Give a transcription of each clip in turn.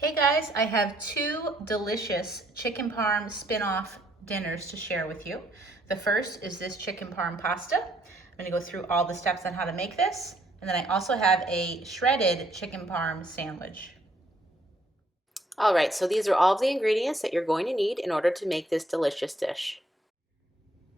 Hey guys, I have two delicious chicken parm spin-off dinners to share with you. The first is this chicken parm pasta. I'm gonna go through all the steps on how to make this. And then I also have a shredded chicken parm sandwich. All right, so these are all of the ingredients that you're going to need in order to make this delicious dish.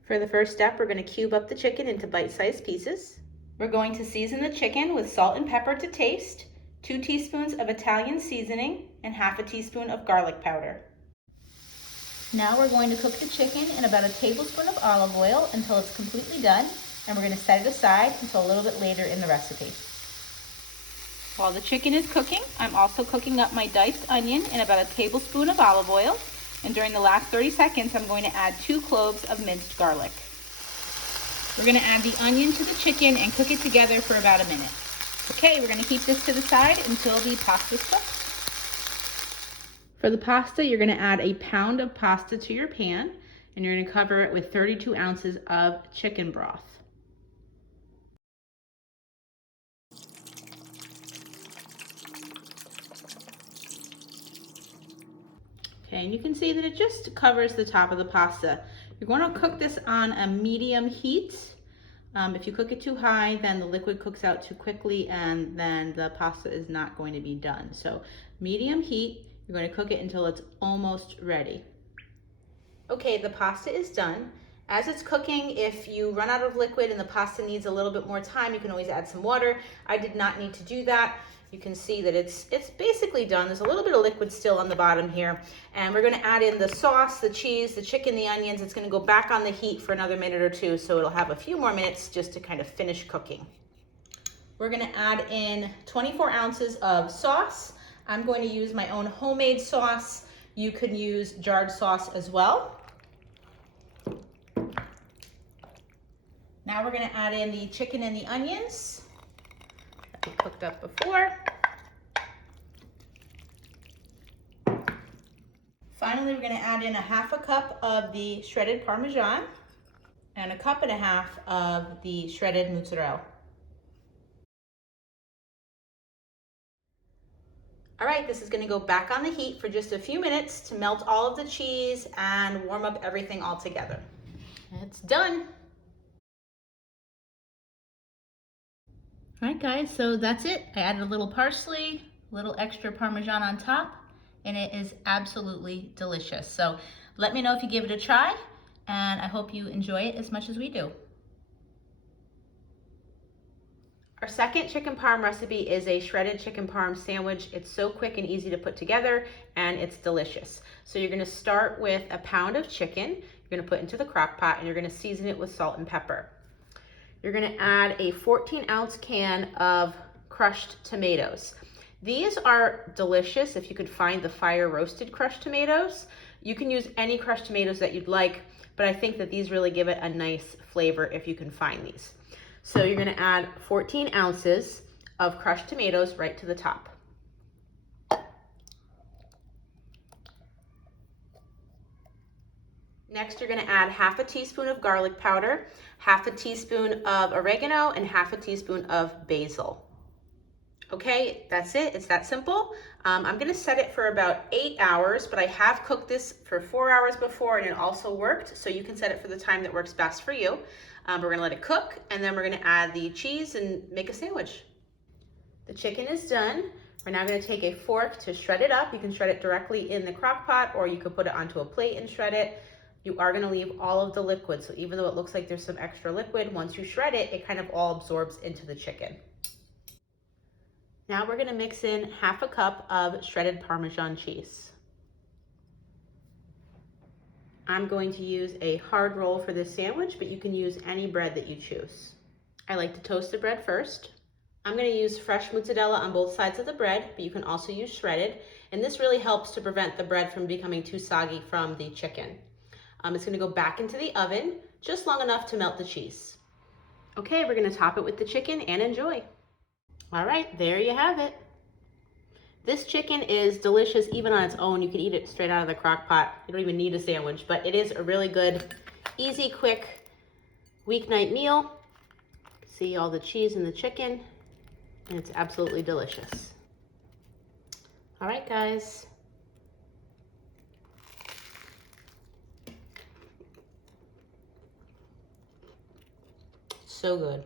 For the first step, we're gonna cube up the chicken into bite-sized pieces. We're going to season the chicken with salt and pepper to taste, 2 teaspoons of Italian seasoning, and half a teaspoon of garlic powder. Now we're going to cook the chicken in about a tablespoon of olive oil until it's completely done, and we're going to set it aside until a little bit later in the recipe. While the chicken is cooking, I'm also cooking up my diced onion in about a tablespoon of olive oil, and during the last 30 seconds, I'm going to add 2 cloves of minced garlic. We're going to add the onion to the chicken and cook it together for about a minute. Okay, we're going to keep this to the side until the pasta is cooked. For the pasta, you're going to add a pound of pasta to your pan, and you're going to cover it with 32 ounces of chicken broth. Okay, and you can see that it just covers the top of the pasta. You're going to cook this on a medium heat. If you cook it too high, then the liquid cooks out too quickly and then the pasta is not going to be done. So medium heat, you're going to cook it until it's almost ready. Okay, the pasta is done. As it's cooking, if you run out of liquid and the pasta needs a little bit more time, you can always add some water. I did not need to do that. You can see that it's basically done. There's a little bit of liquid still on the bottom here. And we're gonna add in the sauce, the cheese, the chicken, the onions. It's gonna go back on the heat for another minute or two, so it'll have a few more minutes just to kind of finish cooking. We're gonna add in 24 ounces of sauce. I'm going to use my own homemade sauce. You could use jarred sauce as well. Now we're gonna add in the chicken and the onions that we cooked up before. Finally, we're gonna add in a half a cup of the shredded Parmesan and a cup and a half of the shredded Mozzarella. All right, this is gonna go back on the heat for just a few minutes to melt all of the cheese and warm up everything all together. It's done. All right, guys, so that's it. I added a little parsley, a little extra Parmesan on top, and it is absolutely delicious. So let me know if you give it a try, and I hope you enjoy it as much as we do. Our second chicken parm recipe is a shredded chicken parm sandwich. It's so quick and easy to put together, and it's delicious. So you're gonna start with a pound of chicken, you're gonna put into the crock pot, and you're gonna season it with salt and pepper. You're gonna add a 14-ounce can of crushed tomatoes. These are delicious if you could find the fire roasted crushed tomatoes. You can use any crushed tomatoes that you'd like, but I think that these really give it a nice flavor if you can find these. So you're gonna add 14 ounces of crushed tomatoes right to the top. Next, you're gonna add half a teaspoon of garlic powder, half a teaspoon of oregano, and half a teaspoon of basil. Okay, that's it, it's that simple. I'm gonna set it for about 8 hours, but I have cooked this for 4 hours before and it also worked, so you can set it for the time that works best for you. We're gonna let it cook, and then we're gonna add the cheese and make a sandwich. The chicken is done. We're now gonna take a fork to shred it up. You can shred it directly in the crock pot, or you could put it onto a plate and shred it. You are gonna leave all of the liquid, so even though it looks like there's some extra liquid, once you shred it, it kind of all absorbs into the chicken. Now we're gonna mix in half a cup of shredded Parmesan cheese. I'm going to use a hard roll for this sandwich, but you can use any bread that you choose. I like to toast the bread first. I'm gonna use fresh mozzarella on both sides of the bread, but you can also use shredded, and this really helps to prevent the bread from becoming too soggy from the chicken. It's gonna go back into the oven, just long enough to melt the cheese. Okay, we're gonna top it with the chicken and enjoy. All right, there you have it. This chicken is delicious even on its own. You can eat it straight out of the crock pot. You don't even need a sandwich, but it is a really good, easy, quick weeknight meal. See all the cheese in the chicken, and it's absolutely delicious. All right, guys. So good.